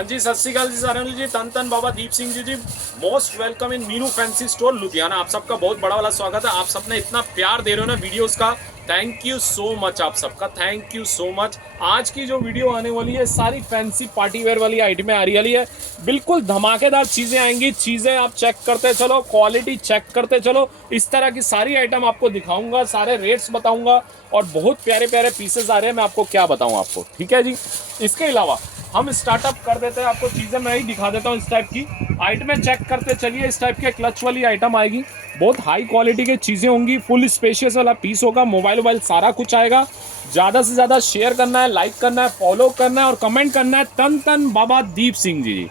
हाँ जी, सत श्री अकाल जी सारण जी, तन तन Baba Deep Singh ji most welcome in Meenu fancy store Ludhiana. आप सबका बहुत बड़ा वाला स्वागत है। आप सबने इतना प्यार दे रहे हो ना वीडियोस का, थैंक यू सो मच। आप सबका थैंक यू सो मच। आज की जो वीडियो आने वाली है सारी फैंसी पार्टी वेयर वाली आइटमें आ रही है, बिल्कुल धमाकेदार चीजें आएंगी। चीजें आप चेक करते चलो, क्वालिटी चेक करते चलो। इस तरह की सारी आइटम आपको दिखाऊंगा, सारे रेट्स बताऊंगा और बहुत प्यारे प्यारे पीसेस आ रहे हैं। मैं आपको क्या बताऊं आपको, ठीक है जी। इसके अलावा हम स्टार्टअप कर देते हैं, आपको चीजें मैं ही दिखा देता हूँ। इस टाइप की आइटमें चेक करते चलिए। इस टाइप के क्लच वाली आइटम आएगी, बहुत हाई क्वालिटी की चीजें होंगी। फुल स्पेशियस वाला पीस होगा, मोबाइल सारा कुछ आएगा। ज्यादा से ज्यादा शेयर करना है, लाइक करना है, फॉलो करना है और कमेंट करना है तन तन बाबा दीप सिंह जी।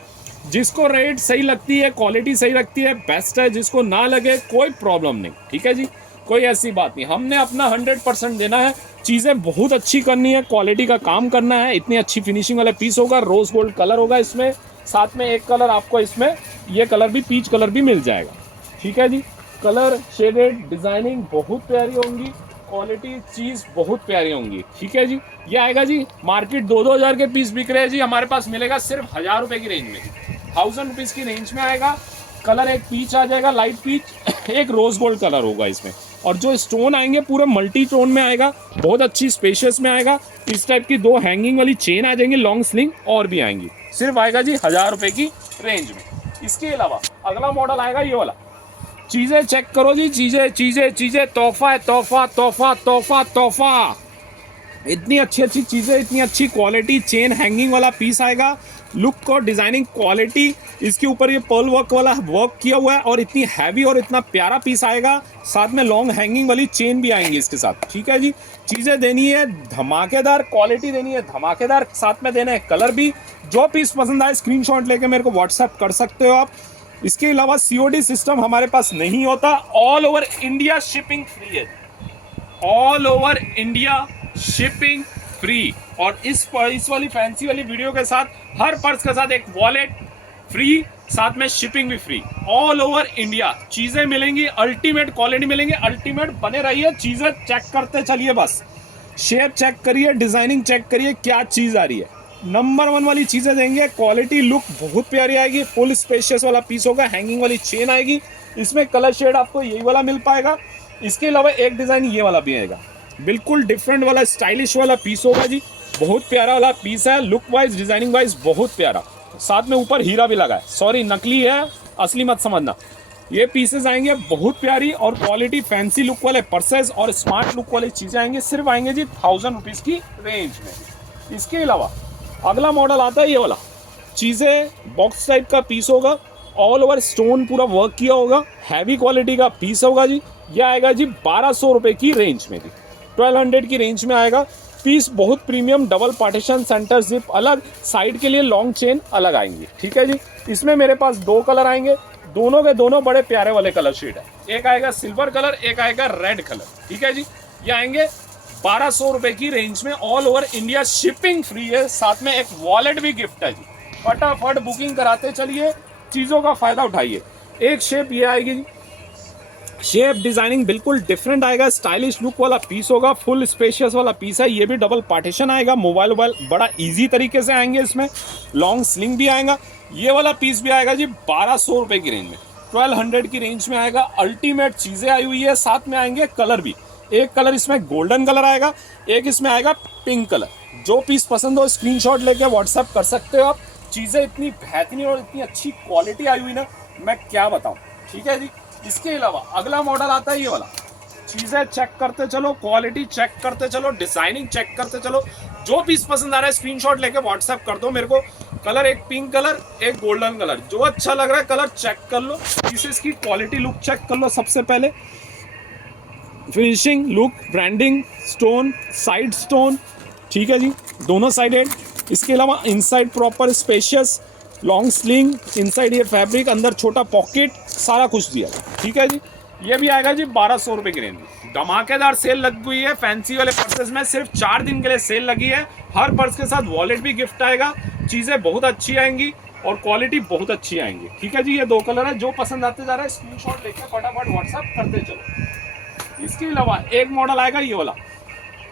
जिसको रेट सही लगती है, क्वालिटी सही लगती है, बेस्ट है। जिसको ना लगे कोई प्रॉब्लम नहीं, ठीक है जी, कोई ऐसी बात नहीं। हमने अपना 100% देना है, चीज़ें बहुत अच्छी करनी है, क्वालिटी का काम करना है। इतनी अच्छी फिनिशिंग वाला पीस होगा, रोज गोल्ड कलर होगा इसमें। साथ में एक कलर आपको इसमें ये कलर भी, पीच कलर भी मिल जाएगा, ठीक है जी। कलर शेडेड डिजाइनिंग बहुत प्यारी होंगी, क्वालिटी चीज़ बहुत प्यारी होंगी, ठीक है जी। ये आएगा जी, मार्केट 2-2 हज़ार के पीस बिक रहे हैं जी, हमारे पास मिलेगा सिर्फ 1000 रुपये की रेंज में, 1000 रुपीज़ की रेंज में आएगा। कलर एक पीच आ जाएगा, लाइट पीच, एक रोज गोल्ड कलर होगा इसमें। और जो स्टोन आएंगे पूरे मल्टी टोन में आएगा, बहुत अच्छी स्पेशियस में आएगा। इस टाइप की 2 हैंगिंग वाली चेन आ जाएंगी, लॉन्ग स्लिंग और भी आएंगी। सिर्फ आएगा जी 1000 रुपये की रेंज में। इसके अलावा अगला मॉडल आएगा ये वाला। चीजें चेक करो जी, चीजें चीजें चीजें तोहफा है, तोहफा तोहफा तोहफा तोहफा। इतनी अच्छी अच्छी चीज़ें, इतनी अच्छी क्वालिटी। चेन हैंगिंग वाला पीस आएगा, लुक और डिजाइनिंग क्वालिटी इसके ऊपर ये पर्ल वर्क वाला वर्क किया हुआ है और इतनी हैवी और इतना प्यारा पीस आएगा। साथ में लॉन्ग हैंगिंग वाली चेन भी आएंगी इसके साथ, ठीक है जी। चीज़ें देनी है धमाकेदार, क्वालिटी देनी है धमाकेदार, साथ में देना है कलर भी। जो पीस पसंद आए स्क्रीनशॉट लेके मेरे को व्हाट्सएप कर सकते हो आप। इसके अलावा COD सिस्टम हमारे पास नहीं होता, all over India shipping free है, all over India shipping free. और इस वाली फैंसी वाली वीडियो के साथ हर पर्स के साथ एक वॉलेट फ्री, साथ में शिपिंग भी फ्री। ऑल ओवर इंडिया चीजें मिलेंगी, अल्टीमेट क्वालिटी मिलेंगी, अल्टीमेट बने रहिए। चीजें चेक करते चलिए, बस शेप चेक करिए, डिजाइनिंग चेक करिए, क्या चीज आ रही है। नंबर 1 वाली चीजें देंगे, क्वालिटी लुक बहुत प्यारी आएगी। फुल स्पेशियस वाला पीस होगा, हैंगिंग वाली चेन आएगी। इसमें कलर शेड आपको यही वाला मिल पाएगा। इसके अलावा एक डिजाइन ये वाला भी आएगा, बिल्कुल डिफरेंट वाला स्टाइलिश वाला पीस होगा जी। बहुत प्यारा वाला पीस है, लुक वाइज डिजाइनिंग वाइज बहुत प्यारा। साथ में ऊपर हीरा भी लगा है, सॉरी नकली है, असली मत समझना। ये पीसेस आएंगे बहुत प्यारी और क्वालिटी फैंसी लुक वाले पर्सेस और स्मार्ट लुक वाली चीजें आएंगे, सिर्फ आएंगे जी 1000 रुपीज की रेंज में। इसके अलावा अगला मॉडल आता है ये वाला। चीजें बॉक्स टाइप का पीस होगा, ऑल ओवर स्टोन पूरा वर्क किया होगा, हैवी क्वालिटी का पीस होगा जी। यह आएगा जी 1200 रुपये की रेंज में जी, 1200 की रेंज में आएगा। पीस बहुत premium, double partition, centre zip अलग, साइड के लिए लॉन्ग चेन अलग आएंगी, ठीक है जी। इसमें मेरे पास 2 कलर आएंगे, दोनों के दोनों बड़े प्यारे वाले कलर शेड है। एक आएगा सिल्वर कलर, एक आएगा रेड कलर, ठीक है जी। ये आएंगे 1200 रुपये की रेंज में, all over India shipping free है। साथ में एक वॉलेट भी गिफ्ट है जी। फटाफट बुकिंग कराते चलिए, चीज़ों का फायदा उठाइए। एक शेप ये आएगी जी, शेप डिजाइनिंग बिल्कुल डिफरेंट आएगा, स्टाइलिश लुक वाला पीस होगा, फुल स्पेशियस वाला पीस है। ये भी डबल पार्टीशन आएगा, मोबाइल बड़ा इजी तरीके से आएंगे। इसमें लॉन्ग स्लिंग भी आएगा। ये वाला पीस भी आएगा जी 1200 रुपये की रेंज में, 1200 की रेंज में आएगा। अल्टीमेट चीजें आई हुई है, साथ में आएंगे कलर भी। एक कलर इसमें गोल्डन कलर आएगा, एक इसमें आएगा पिंक कलर। जो पीस पसंद हो स्क्रीनशॉट लेके व्हाट्सएप कर सकते हो आप। चीजें इतनी बेहतरीन और इतनी अच्छी क्वालिटी आई हुई ना, मैं क्या बताऊं, ठीक है जी। इसके अलावा अगला मॉडल आता है ये वाला। चीजें चेक करते चलो, क्वालिटी चेक करते चलो, डिजाइनिंग चेक करते चलो। जो पीस पसंद आ रहा है स्क्रीनशॉट लेके व्हाट्सएप कर दो मेरे को। कलर एक पिंक कलर, एक गोल्डन कलर, जो अच्छा लग रहा है कलर चेक कर लो। पीसेस की क्वालिटी लुक चेक कर लो सबसे पहले, finishing look, branding, stone, side stone, ठीक है जी, दोनों साइडेड। इसके अलावा inside proper spacious long sling, inside ये फैब्रिक, अंदर छोटा पॉकेट, सारा कुछ दिया, ठीक है जी। ये भी आएगा जी 1200 रुपये की रेंज में। धमाकेदार सेल लगी हुई है फैंसी वाले पर्सेस में, सिर्फ 4 दिन के लिए सेल लगी है। हर पर्स के साथ वॉलेट भी गिफ्ट आएगा। चीज़ें बहुत अच्छी आएंगी और क्वालिटी बहुत अच्छी आएंगी, ठीक है जी। ये 2 कलर है, जो पसंद आते जा रहा है स्क्रीनशॉट लेके फटाफट व्हाट्सएप करते चलो। इसके अलावा एक मॉडल आएगा ये वाला।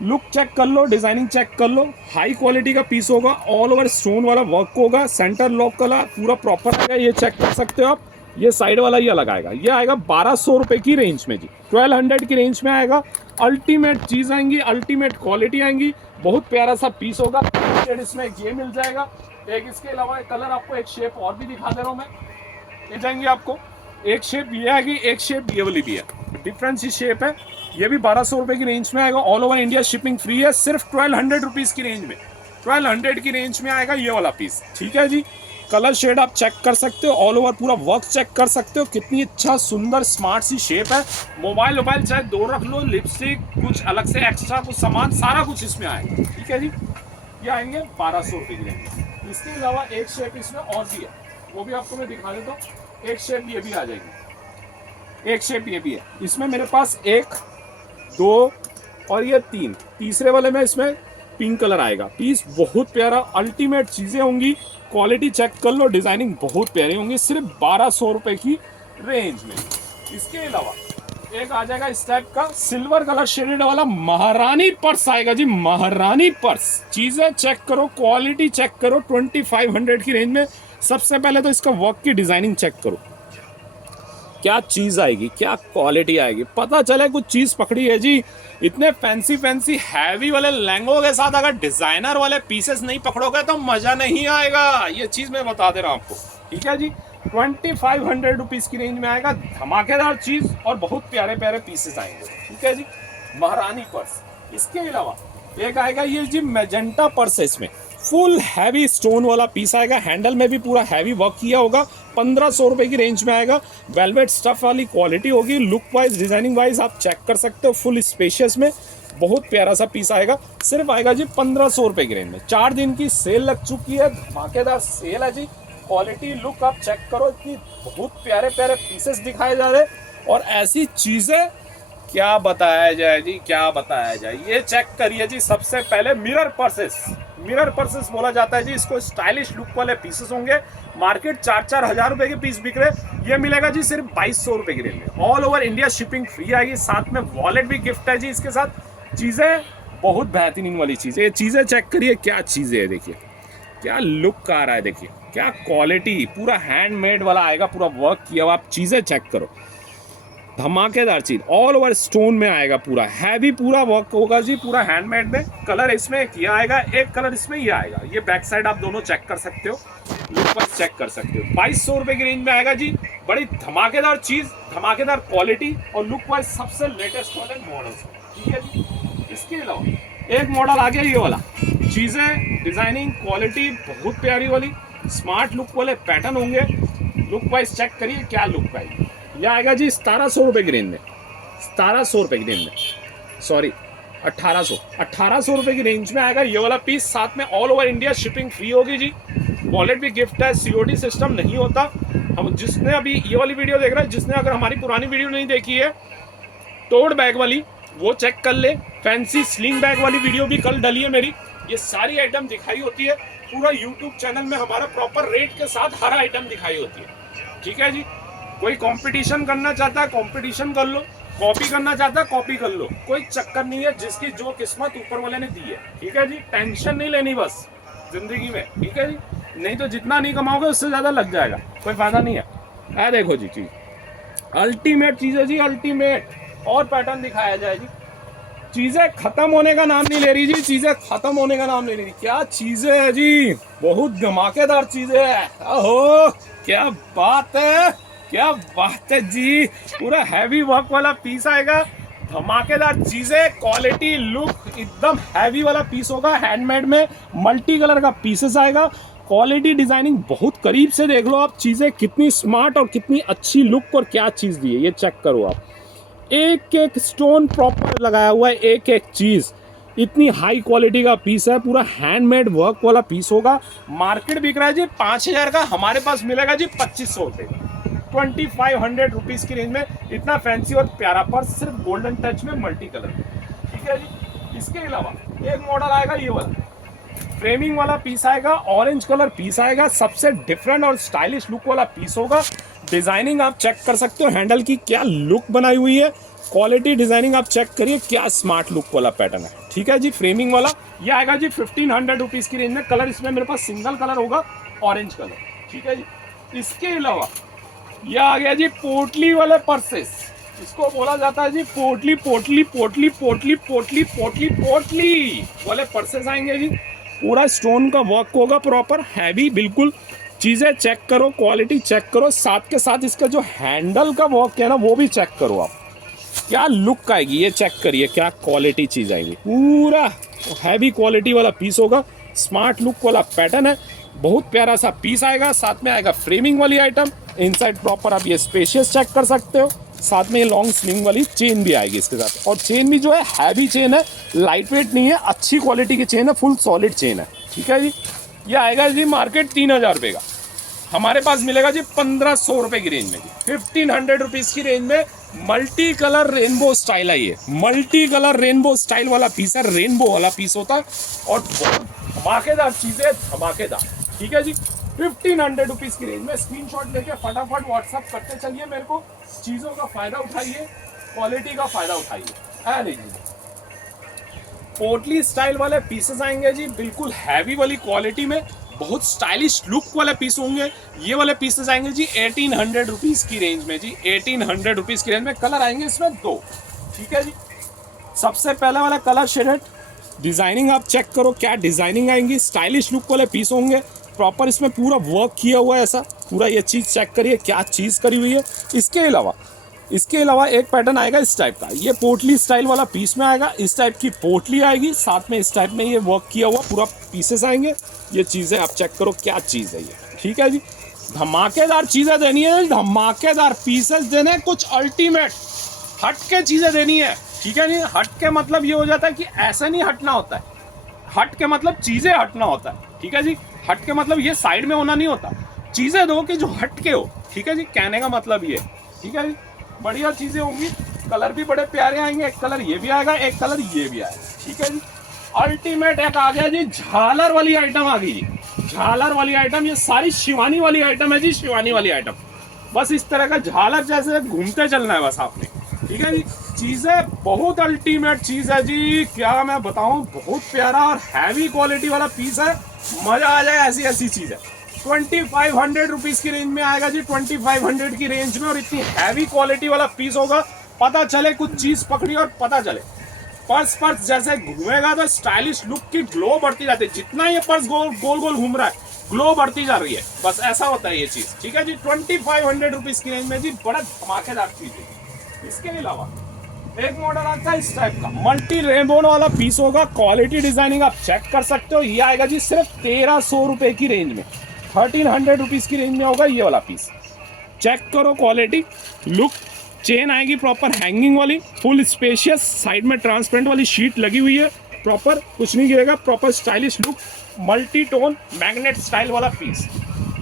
लुक चेक कर लो, डिजाइनिंग चेक कर लो, हाई क्वालिटी का पीस होगा, ऑल ओवर स्टोन वाला वर्क होगा, सेंटर लॉक वाला पूरा प्रॉपर आएगा, ये चेक कर सकते हो आप। ये साइड वाला ये लगाएगा, ये आएगा 1200 रुपए की रेंज में जी, 1200 की रेंज में आएगा। अल्टीमेट चीज आएंगी, अल्टीमेट क्वालिटी आएंगी, बहुत प्यारा सा पीस होगा। इसमें ये मिल जाएगा, एक इसके अलावा कलर आपको एक शेप और भी दिखा दे रहा हूँ मैं, ये जाएंगे आपको, एक शेप ये आएगी, एक शेप ये वाली भी है, डिफरेंट सी शेप है। ये भी 1200 रुपए की रेंज में आएगा, all over India shipping free है, सिर्फ 1200 रुपीज की रेंज में, 1200 की रेंज में आएगा ये वाला पीस। ठीक है जी, कलर शेड आप चेक कर सकते हो, ऑल ओवर पूरा वर्क चेक कर सकते हो, कितनी अच्छा सुंदर स्मार्ट सी शेप है। मोबाइल चाहे 2 रख लो, लिपस्टिक कुछ अलग से एक्स्ट्रा कुछ सामान सारा कुछ इसमें आएगा। ठीक है जी, ये आएंगे 1200 रुपए की रेंज। इसके अलावा एक शेप इसमें और भी है, वो भी आपको मैं दिखा देता हूँ। एक शेप ये भी आ जाएगी, एक शेप ये भी है। इसमें मेरे पास 1 2 और ये 3, तीसरे वाले में इसमें पिंक कलर आएगा। पीस बहुत प्यारा, अल्टीमेट चीजें होंगी, क्वालिटी चेक कर लो, डिजाइनिंग बहुत प्यारी होंगी, सिर्फ 1200 रुपए की रेंज में। इसके अलावा एक आ जाएगा इस टाइप का सिल्वर कलर शेडेड वाला महारानी पर्स आएगा जी, महारानी पर्स। चीजें चेक करो, क्वालिटी चेक करो, 2500 की रेंज में। सबसे पहले तो इसका वर्क की डिजाइनिंग चेक करो, क्या चीज आएगी, क्या क्वालिटी आएगी, पता चले कुछ चीज पकड़ी है जी। इतने फैंसी हैवी वाले लहंगों के साथ अगर डिजाइनर वाले पीसेस नहीं पकड़ोगे तो मजा नहीं आएगा, ये चीज मैं बता दे रहा हूं आपको। ठीक है जी, 2500 रुपीज की रेंज में आएगा, धमाकेदार चीज और बहुत प्यारे प्यारे पीसेस आएंगे। ठीक है जी, महारानी पर्स। इसके अलावा एक आएगा ये जी मैजेंटा पर्स है, इसमें फुल हैवी स्टोन वाला पीस आएगा, हैंडल में भी पूरा हैवी वर्क किया होगा, 1500 रुपए की रेंज में आएगा। वेलवेट स्टफ वाली क्वालिटी होगी, लुक वाइज डिजाइनिंग वाइज आप चेक कर सकते हो, फुल स्पेशियस में बहुत प्यारा सा पीस आएगा, सिर्फ आएगा जी 1500 रुपए की रेंज में। 4 दिन की सेल लग चुकी है, धमाकेदार सेल है जी। क्वालिटी लुक आप चेक करो, इतनी बहुत प्यारे प्यारे पीसेस दिखाए जा रहे हैं, और ऐसी चीजें क्या बताया जाए जी, क्या बताया जाए। ये चेक करिए जी, सबसे पहले मिरर पर्सेस, मिरर पर्सेस बोला जाता है जी इसको, स्टाइलिश लुक वाले पीसेस होंगे। मार्केट 4-4 हजार रुपए के पीस बिक रहे, ये मिलेगा जी सिर्फ 2200 रुपए की रेंज में। All over India shipping free आएगी, साथ में वॉलेट भी गिफ्ट है जी इसके साथ। चीजें बहुत बेहतरीन वाली चीजें, ये चीजें चेक करिए, क्या चीजें है, देखिए क्या लुक आ रहा है, देखिए क्या क्वालिटी, पूरा हैंडमेड वाला आएगा, पूरा वर्क किया हुआ। आप चीजें चेक करो, धमाकेदार चीज, ऑल ओवर स्टोन में आएगा, पूरा हैवी पूरा वर्क होगा जी, पूरा हैंडमेड में। कलर इसमें एक ये आएगा, एक कलर इसमें ये आएगा, ये बैक साइड आप दोनों चेक कर सकते हो, लुक पर चेक कर सकते हो। 2200 रुपए की रेंज में आएगा जी, बड़ी धमाकेदार चीज, धमाकेदार क्वालिटी और लुक वाइज सबसे लेटेस्ट वाले मॉडल्स। ठीक है जी, इसके अलावा एक मॉडल आ गया ये वाला, चीजें डिजाइनिंग क्वालिटी बहुत प्यारी वाली, स्मार्ट लुक वाले पैटर्न होंगे, लुक वाइज चेक करिए क्या लुक आएगी। यह आएगा जी 1700 रुपए की रेंज में, 1700 रुपए की रेंज में, सॉरी 1800 रुपए की रेंज में आएगा ये वाला पीस। साथ में all over India shipping free होगी जी, वॉलेट भी गिफ्ट है, सीओडी सिस्टम नहीं होता। हम जिसने अभी ये वाली वीडियो देख रहा है, जिसने अगर हमारी पुरानी वीडियो नहीं देखी है टोड बैग वाली, वो चेक कर ले। फैंसी स्लिंग बैग वाली वीडियो भी कल डली है मेरी, ये सारी आइटम दिखाई होती है, पूरा यूट्यूब चैनल में हमारा प्रॉपर रेट के साथ हर आइटम दिखाई होती है। ठीक है जी, कोई कंपटीशन करना चाहता है कंपटीशन कर लो, कॉपी करना चाहता है कॉपी कर लो, कोई चक्कर नहीं है, जिसकी जो किस्मत ऊपर वाले ने दी है। ठीक है जी, टेंशन नहीं लेनी बस जिंदगी में। ठीक है जी, नहीं तो जितना नहीं कमाओगे उससे ज्यादा लग जाएगा, कोई फायदा नहीं है। देखो जी चीज अल्टीमेट चीज है जी, अल्टीमेट। और पैटर्न दिखाया जाए जी, चीजें खत्म होने का नाम नहीं ले रही जी, चीजें खत्म होने का नाम नहीं ले रही। क्या चीजें है जी, बहुत धमाकेदार चीजें है। ओहो क्या बात है, क्या बात है जी, पूरा हैवी वर्क वाला पीस आएगा, धमाकेदार चीजें, क्वालिटी लुक एकदम हैवी वाला पीस होगा, हैंडमेड में मल्टी कलर का पीसेस आएगा। क्वालिटी डिजाइनिंग बहुत करीब से देख लो आप, चीजें कितनी स्मार्ट और कितनी अच्छी लुक और क्या चीज दी है ये चेक करो आप। एक एक स्टोन प्रॉपर लगाया हुआ है, एक एक चीज, इतनी हाई क्वालिटी का पीस है, पूरा हैंडमेड वर्क वाला पीस होगा। मार्केट बिक रहा है जी 5000 का, हमारे पास मिलेगा जी 2500 रुपए, 2500 रुपीज की रेंज में। इतना फैंसी और प्यारा पर्स, सिर्फ गोल्डन टच में मल्टी कलर। ठीक है जी, इसके अलावा एक मॉडल आएगा ये वाला, फ्रेमिंग वाला पीस आएगा, ऑरेंज कलर पीस आएगा, सबसे डिफरेंट और स्टाइलिश लुक वाला पीस होगा। डिजाइनिंग आप चेक कर सकते हो, हैंडल की क्या लुक बनाई हुई है, क्वालिटी डिजाइनिंग आप चेक करिए, क्या स्मार्ट लुक वाला पैटर्न है। ठीक है जी, फ्रेमिंग वाला ये आएगा जी 1500 रुपीज की रेंज में। कलर इसमें मेरे पास सिंगल कलर होगा, ऑरेंज कलर। ठीक है जी, इसके अलावा यह आ गया जी पोटली वाले पर्सेस। इसको बोला जाता है जी पोटली पोटली पोटली पोटली पोटली पोटली पोटली वाले पर्सेस आएंगे जी। पूरा स्टोन का वर्क होगा, प्रॉपर हैवी बिल्कुल। चीज़ें चेक करो, क्वालिटी चेक करो, साथ के साथ इसका जो हैंडल का वर्क है ना वो भी चेक करो आप, क्या लुक आएगी ये चेक करिए, क्या क्वालिटी चीज़ आएगी। पूरा हैवी क्वालिटी वाला पीस होगा, स्मार्ट लुक वाला पैटर्न है, बहुत प्यारा सा पीस आएगा। साथ में आएगा फ्रेमिंग वाली आइटम, इनसाइड प्रॉपर आप ये स्पेशियस चेक कर सकते हो। साथ में ये लॉन्ग स्लिंग वाली चेन भी आएगी इसके साथ, और चेन भी जो है हैवी चेन है, लाइट वेट नहीं है, अच्छी क्वालिटी की चेन है, फुल सॉलिड चेन है। ठीक है जी, ये आएगा जी मार्केट 3000 रुपये का, हमारे पास मिलेगा जी 1500 रुपये की रेंज में जी। 1500 रुपीज़ की रेंज में मल्टी कलर रेनबो स्टाइल है, ये मल्टी कलर रेनबो स्टाइल वाला पीस है, रेनबो वाला पीस होता है और बहुत धमाकेदार चीज़ें, धमाकेदार। ठीक है जी, 1500 रुपीज़ की रेंज में स्क्रीनशॉट लेके फटाफट व्हाट्सअप करते चलिए मेरे को, चीज़ों का फ़ायदा उठाइए, क्वालिटी का फ़ायदा उठाइए। लीजिए पोटली स्टाइल वाले पीसेस आएंगे जी, बिल्कुल हैवी वाली क्वालिटी में, बहुत स्टाइलिश लुक वाले पीस होंगे। ये वाले पीसेस आएंगे जी 1800 रुपीज़ की रेंज में जी, 1800 रुपीज़ की रेंज में। कलर आएंगे इसमें 2। ठीक है जी, सबसे पहला वाला कलर शेडेड, डिजाइनिंग आप चेक करो, क्या डिजाइनिंग आएंगी, स्टाइलिश लुक वाले पीस होंगे, प्रॉपर इसमें पूरा वर्क किया हुआ है ऐसा, पूरा ये चीज़ चेक करिए क्या चीज़ करी हुई है। इसके अलावा एक पैटर्न आएगा इस टाइप का, ये पोटली स्टाइल वाला पीस में आएगा, इस टाइप की पोटली आएगी, साथ में इस टाइप में ये वर्क किया हुआ पूरा पीसेस आएंगे। ये चीज़ें आप चेक करो क्या चीज़ है ये। ठीक है जी, धमाकेदार चीज़ें देनी है, धमाकेदार पीसेस देने, कुछ अल्टीमेट हट के चीज़ें देनी है। ठीक है जी, हट के मतलब ये हो जाता है कि ऐसे नहीं हटना होता है, हट के मतलब चीज़ें हटना होता है। ठीक है जी, हट के मतलब ये साइड में होना नहीं होता, चीज़ें दो कि जो हट के हो। ठीक है जी, कहने का मतलब ये। ठीक है जी, बढ़िया चीज़ें होंगी, कलर भी बड़े प्यारे आएंगे, एक कलर ये भी आएगा, एक कलर ये भी आएगा। ठीक है जी, अल्टीमेट एक आ गया जी, झालर वाली आइटम आ गई जी, झालर वाली आइटम, ये सारी शिवानी वाली आइटम है जी, शिवानी वाली आइटम। बस इस तरह का झालर जैसे घूमते चलना है बस आपने। ठीक है जी, चीज़ें बहुत अल्टीमेट चीज़ है जी, क्या मैं बताऊं, बहुत प्यारा और हैवी क्वालिटी वाला पीस है, मजा आ जाए ऐसी ऐसी चीज़ है। 2500 रुपीज़ की रेंज में आएगा जी, 2500 की रेंज में, और इतनी हैवी क्वालिटी वाला पीस होगा, पता चले कुछ चीज़ पकड़ी और पता चले पर्स जैसे घूमेगा तो स्टाइलिश लुक की ग्लो बढ़ती जाती है, जितना ये पर्स गोल गोल घूम रहा है ग्लो बढ़ती जा रही है, बस ऐसा होता है ये चीज़। ठीक है जी, 2500 रुपीज़ की रेंज में जी, बड़ा धमाकेदार चीज़ है। इसके अलावा एक मॉडल आता है इस टाइप का, मल्टी रेनबो वाला पीस होगा, क्वालिटी डिजाइनिंग आप चेक कर सकते हो। ये आएगा जी सिर्फ 1300 रुपये की रेंज में, 1300 रुपीज़ की रेंज में होगा ये वाला पीस। चेक करो क्वालिटी, लुक, चेन आएगी प्रॉपर हैंगिंग वाली, फुल स्पेशियस, साइड में ट्रांसपेरेंट वाली शीट लगी हुई है, प्रॉपर कुछ नहीं गिरेगा, proper stylish look, multi tone magnet style वाला पीस,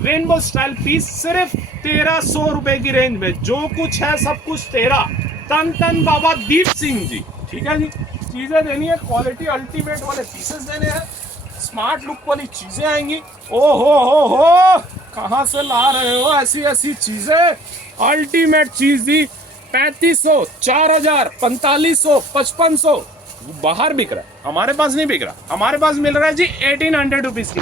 रेनबो स्टाइल पीस, सिर्फ 1300 रुपये की रेंज में। जो कुछ है सब कुछ तेरा, तन तन बाबा दीप सिंह जी। ठीक है जी, चीज़ें देनी है, क्वालिटी अल्टीमेट वाले पीसेस देने हैं, स्मार्ट लुक वाली चीज़ें आएंगी। ओ हो, कहाँ से ला रहे हो ऐसी ऐसी चीज़ें, अल्टीमेट चीज़ दी, 3500, 4000, 4500, 5500, बाहर बिक रहा है, हमारे पास नहीं बिक रहा, हमारे पास मिल रहा है जी 1800 रुपीज़ की,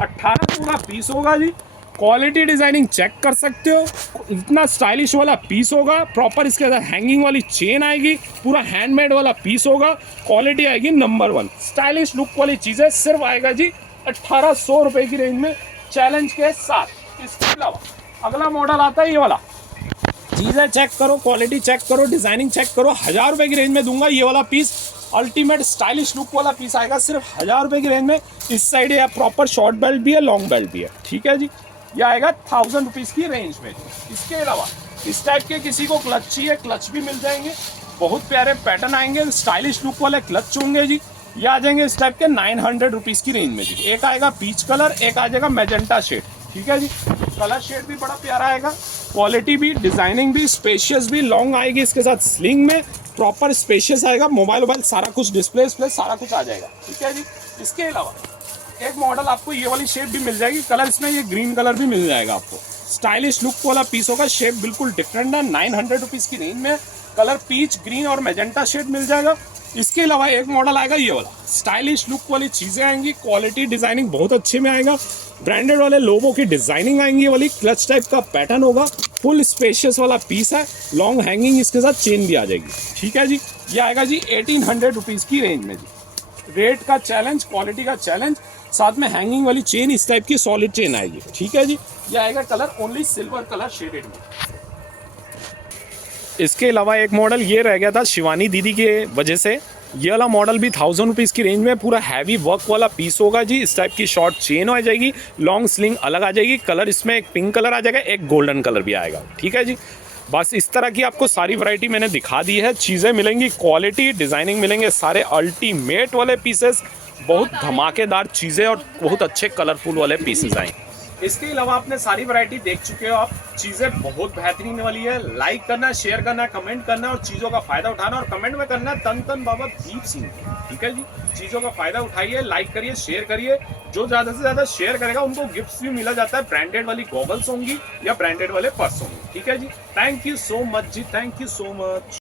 18 पूरा पीस होगा जी। क्वालिटी डिजाइनिंग चेक कर सकते हो, इतना स्टाइलिश वाला पीस होगा, प्रॉपर इसके अंदर हैंगिंग वाली चेन आएगी, पूरा हैंडमेड वाला पीस होगा, क्वालिटी आएगी नंबर 1, स्टाइलिश लुक वाली चीज़ें, सिर्फ आएगा जी 1800 रुपये की रेंज में, चैलेंज के साथ। इसके अलावा अगला मॉडल आता है ये वाला, चीज़ें चेक करो, क्वालिटी चेक करो, डिजाइनिंग चेक करो, 1000 रुपये की रेंज में दूंगा ये वाला पीस, अल्टीमेट स्टाइलिश लुक वाला पीस आएगा सिर्फ 1000 रुपये की रेंज में। इस साइड ये प्रॉपर शॉर्ट बेल्ट भी है, लॉन्ग बेल्ट भी है। ठीक है जी, ये आएगा 1000 रुपीज़ की रेंज में। इसके अलावा इस टाइप के किसी को क्लच चाहिए, क्लच भी मिल जाएंगे, बहुत प्यारे पैटर्न आएंगे, स्टाइलिश लुक वाले क्लच होंगे जी। ये आ जाएंगे इस टाइप के 900 रुपीज़ की रेंज में जी। एक आएगा पीच कलर, एक आ जाएगा मैजेंटा शेड। ठीक है जी, कलर शेड भी बड़ा प्यारा आएगा, क्वालिटी भी, डिजाइनिंग भी, स्पेशियस भी, लॉन्ग आएगी इसके साथ स्लिंग में, प्रॉपर स्पेशियस आएगा, मोबाइल सारा कुछ, डिस्प्ले सारा कुछ आ जाएगा। ठीक है जी, इसके अलावा एक मॉडल आपको ये वाली शेप भी मिल जाएगी, कलर इसमें ये ग्रीन कलर भी मिल जाएगा आपको, स्टाइलिश लुक वाला पीस होगा, शेप बिल्कुल डिफरेंट है। 900 रुपीज़ की रेंज में कलर पीच, ग्रीन और मैजेंटा शेड मिल जाएगा। इसके अलावा एक मॉडल आएगा ये वाला, स्टाइलिश लुक वाली चीज़ें आएंगी, क्वालिटी डिजाइनिंग बहुत अच्छे में आएगा, ब्रांडेड वाले लोगों की डिजाइनिंग आएंगी, ये वाली क्लच टाइप का पैटर्न होगा, फुल स्पेशियस वाला पीस है, लॉन्ग हैंगिंग, इसके साथ चेन भी आ जाएगी। ठीक है जी, ये आएगा जी 1800 रुपीज़ की रेंज में जी। रेट का चैलेंज, क्वालिटी का चैलेंज, साथ में हैंगिंग वाली चेन, इस टाइप की सॉलिड चेन आएगी। ठीक है जी, ये आएगा colour only silver colour shaded में। इसके अलावा एक मॉडल ये रह गया था शिवानी दीदी के वजह से, ये वाला मॉडल भी 1000 रुपीज़ की रेंज में पूरा हैवी वर्क वाला पीस होगा जी। इस टाइप की शॉर्ट चेन आ जाएगी, लॉन्ग स्लिंग अलग आ जाएगी, कलर इसमें एक पिंक कलर आ जाएगा, एक गोल्डन कलर भी आएगा। ठीक है जी, बस इस तरह की आपको सारी वैरायटी मैंने दिखा दी है। चीज़ें मिलेंगी, क्वालिटी डिज़ाइनिंग मिलेंगे, सारे अल्टीमेट वाले पीसेस, बहुत धमाकेदार चीज़ें और बहुत अच्छे कलरफुल वाले पीसेस आएंगे। इसके अलावा आपने सारी वैरायटी देख चुके हो आप, चीज़ें बहुत बेहतरीन वाली है। लाइक करना, शेयर करना, कमेंट करना और चीज़ों का फायदा उठाना, और कमेंट में करना तन तन बाबा दीप सिंह। ठीक है जी, चीज़ों का फायदा उठाइए, लाइक करिए, शेयर करिए। जो ज़्यादा से ज़्यादा शेयर करेगा उनको गिफ्ट्स भी मिला जाता है, ब्रांडेड वाली गॉगल्स होंगी या ब्रांडेड वाले पर्स होंगे। ठीक है जी, थैंक यू सो मच जी, थैंक यू सो मच।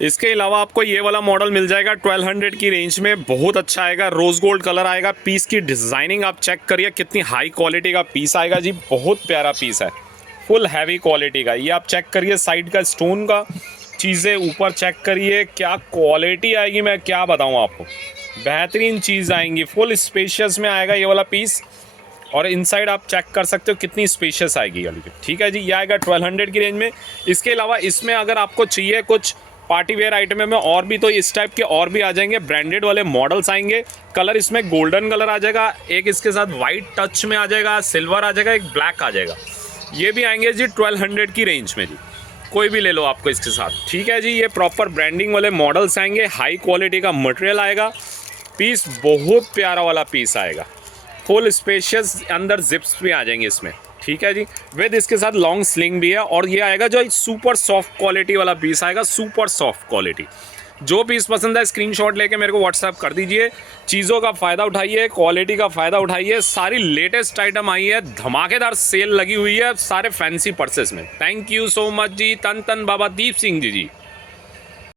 इसके अलावा आपको ये वाला मॉडल मिल जाएगा 1200 की रेंज में, बहुत अच्छा आएगा, रोज गोल्ड कलर आएगा। पीस की डिज़ाइनिंग आप चेक करिए, कितनी हाई क्वालिटी का पीस आएगा जी, बहुत प्यारा पीस है, फुल हैवी क्वालिटी का। ये आप चेक करिए, साइड का स्टोन का चीज़ें ऊपर चेक करिए, क्या क्वालिटी आएगी, मैं क्या बताऊँ आपको, बेहतरीन चीज़ आएंगी। फुल स्पेशियस में आएगा ये वाला पीस, और इनसाइड आप चेक कर सकते हो कितनी स्पेशियस आएगी वाली। ठीक है जी, ये आएगा 1200 की रेंज में। इसके अलावा इसमें अगर आपको चाहिए कुछ पार्टी वेयर आइटम में और भी, तो इस टाइप के और भी आ जाएंगे, ब्रांडेड वाले मॉडल्स आएंगे। कलर इसमें गोल्डन कलर आ जाएगा, एक इसके साथ वाइट टच में आ जाएगा, सिल्वर आ जाएगा, एक ब्लैक आ जाएगा। ये भी आएंगे जी 1200 की रेंज में जी, कोई भी ले लो आपको इसके साथ। ठीक है जी, ये प्रॉपर ब्रांडिंग वाले मॉडल्स आएंगे, हाई क्वालिटी का मटेरियल आएगा, पीस बहुत प्यारा वाला पीस आएगा, फुल स्पेशियस, अंदर जिप्स भी आ जाएंगे इसमें। ठीक है जी, विद इसके साथ लॉन्ग स्लिंग भी है, और ये आएगा जो सुपर सॉफ्ट क्वालिटी वाला पीस आएगा, सुपर सॉफ्ट क्वालिटी। जो पीस पसंद है स्क्रीनशॉट लेके मेरे को व्हाट्सएप कर दीजिए। चीज़ों का फ़ायदा उठाइए, क्वालिटी का फ़ायदा उठाइए, सारी लेटेस्ट आइटम आई है, धमाकेदार सेल लगी हुई है सारे फैंसी पर्सेस में। थैंक यू सो मच जी, तन तन बाबा दीप सिंह जी।